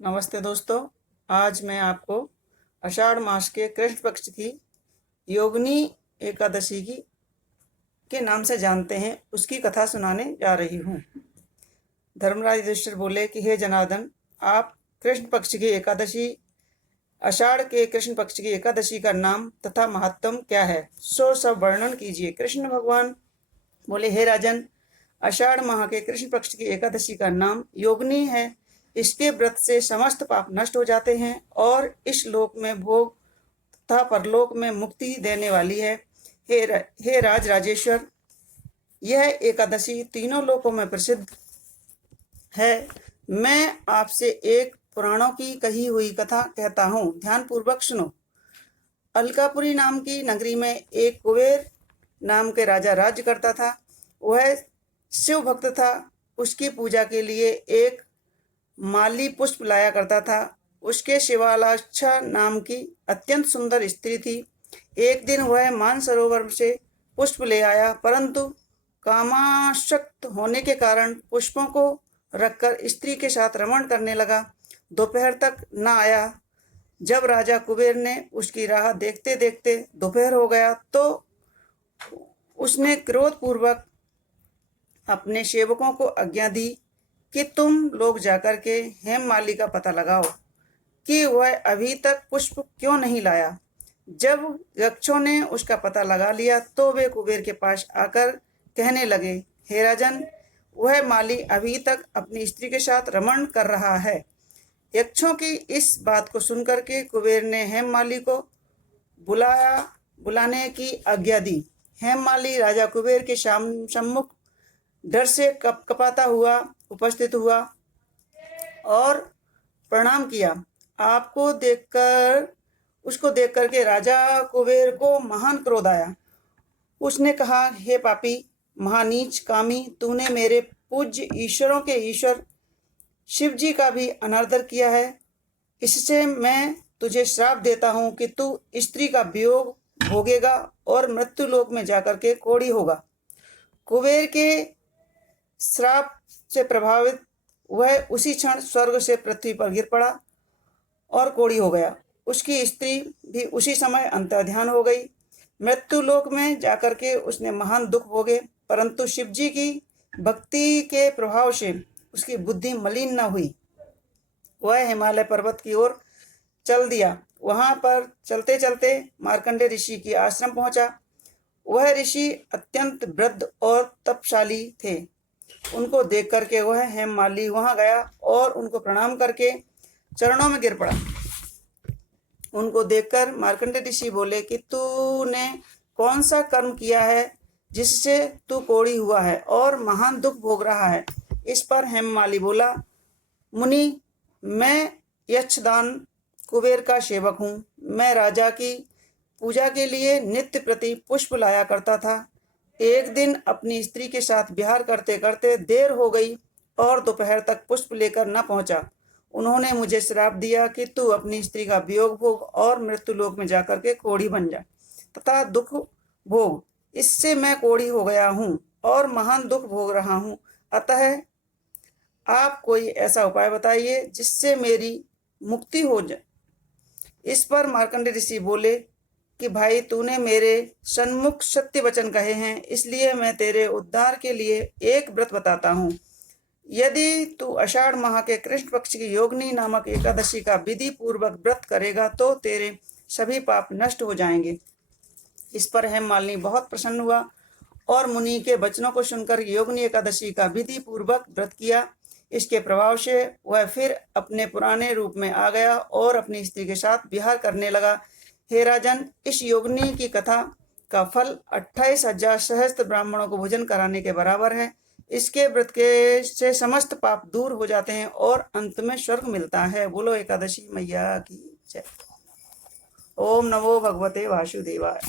नमस्ते दोस्तों। आज मैं आपको आषाढ़ मास के कृष्ण पक्ष की योगिनी एकादशी की के नाम से जानते हैं उसकी कथा सुनाने जा रही हूँ। धर्मराज युधिष्ठिर बोले कि हे जनार्दन, आप कृष्ण पक्ष की एकादशी आषाढ़ के कृष्ण पक्ष की एकादशी का नाम तथा महत्तम क्या है, सो सब वर्णन कीजिए। कृष्ण भगवान बोले, हे राजन, आषाढ़ माह के कृष्ण पक्ष की एकादशी का नाम योगिनी है। इसके व्रत से समस्त पाप नष्ट हो जाते हैं और इस लोक में भोग तथा परलोक में मुक्ति देने वाली है। हे राज राजेश्वर, यह एकादशी तीनों लोकों में प्रसिद्ध है। मैं आपसे एक पुराणों की कही हुई कथा कहता हूँ, ध्यान पूर्वक सुनो। अलकापुरी नाम की नगरी में एक कुबेर नाम के राजा राज्य करता था। वह शिव भक्त था। उसकी पूजा के लिए एक माली पुष्प लाया करता था। उसके शिवालाक्षा नाम की अत्यंत सुंदर स्त्री थी। एक दिन वह मानसरोवर से पुष्प ले आया, परंतु कामासक्त होने के कारण पुष्पों को रखकर स्त्री के साथ रमण करने लगा। दोपहर तक न आया। जब राजा कुबेर ने उसकी राह देखते देखते दोपहर हो गया तो उसने क्रोधपूर्वक अपने सेवकों को आज्ञा दी कि तुम लोग जाकर के हेममाली का पता लगाओ कि वह अभी तक पुष्प क्यों नहीं लाया। जब यक्षों ने उसका पता लगा लिया तो वे कुबेर के पास आकर कहने लगे, हे राजन, वह माली अभी तक अपनी स्त्री के साथ रमण कर रहा है। यक्षों की इस बात को सुनकर के कुबेर ने हेममाली को बुलाने की आज्ञा दी। हेममाली राजा कुबेर के सम्मुख डर से कपाता हुआ उपस्थित हुआ और प्रणाम किया। उसको देखकर के राजा कुबेर को महान क्रोध आया। उसने कहा, हे पापी, महानीच कामी, तूने मेरे पूज्य ईश्वरों के ईश्वर शिव जी का भी अनादर किया है। इससे मैं तुझे श्राप देता हूँ कि तू स्त्री का वियोग भोगेगा और मृत्यु लोक में जाकर के कोढ़ी होगा। कुबेर के श्राप से प्रभावित वह उसी क्षण स्वर्ग से पृथ्वी पर गिर पड़ा और कोढ़ी हो गया। उसकी स्त्री भी उसी समय अंतर्ध्यान हो गई। मृत्यु लोक में जाकर के उसने महान दुख भोगे, परंतु शिव जी की भक्ति के प्रभाव से उसकी बुद्धि मलिन न हुई। वह हिमालय पर्वत की ओर चल दिया। वहां पर चलते चलते मार्कंडेय ऋषि के आश्रम पहुंचा। वह ऋषि अत्यंत वृद्ध और तपशाली थे। उनको देख करके वह हेममाली वहां गया और उनको प्रणाम करके चरणों में गिर पड़ा। उनको देखकर मार्कंडेय ऋषि बोले कि तूने कौन सा कर्म किया है जिससे तू कोढ़ी हुआ है और महान दुख भोग रहा है। इस पर हेममाली बोला, मुनि, मैं यक्षदान कुबेर का सेवक हूँ। मैं राजा की पूजा के लिए नित्य प्रति पुष्प लाया करता था। एक दिन अपनी स्त्री के साथ विहार करते करते देर हो गई और दोपहर तक पुष्प लेकर न पहुंचा। उन्होंने मुझे श्राप दिया कि तू अपनी स्त्री का वियोग भोग और मृत्यु लोक में जाकर के कोढ़ी बन जा तथा दुख भोग। इससे मैं कोढ़ी हो गया हूँ और महान दुख भोग रहा हूँ। अतः आप कोई ऐसा उपाय बताइए जिससे मेरी मुक्ति हो जाए। इस पर मार्कंडेय ऋषि बोले कि भाई, तूने मेरे सन्मुख सत्य वचन कहे हैं, इसलिए मैं तेरे उद्धार के लिए एक व्रत बताता हूँ। यदि तू आषाढ़ माह के कृष्ण पक्ष की योगिनी नामक एकादशी का विधि पूर्वक व्रत करेगा तो तेरे सभी पाप नष्ट हो जाएंगे। इस पर हेममालिनी बहुत प्रसन्न हुआ और मुनि के वचनों को सुनकर योगिनी एकादशी का विधि पूर्वक व्रत किया। इसके प्रभाव से वह फिर अपने पुराने रूप में आ गया और अपनी स्त्री के साथ विहार करने लगा। हे राजन, इस योगिनी की कथा का फल 28,000 सहस्त्र ब्राह्मणों को भोजन कराने के बराबर है। इसके व्रत के से समस्त पाप दूर हो जाते हैं और अंत में स्वर्ग मिलता है। बोलो एकादशी मैया की जय। ओम नमो भगवते वासुदेवाय।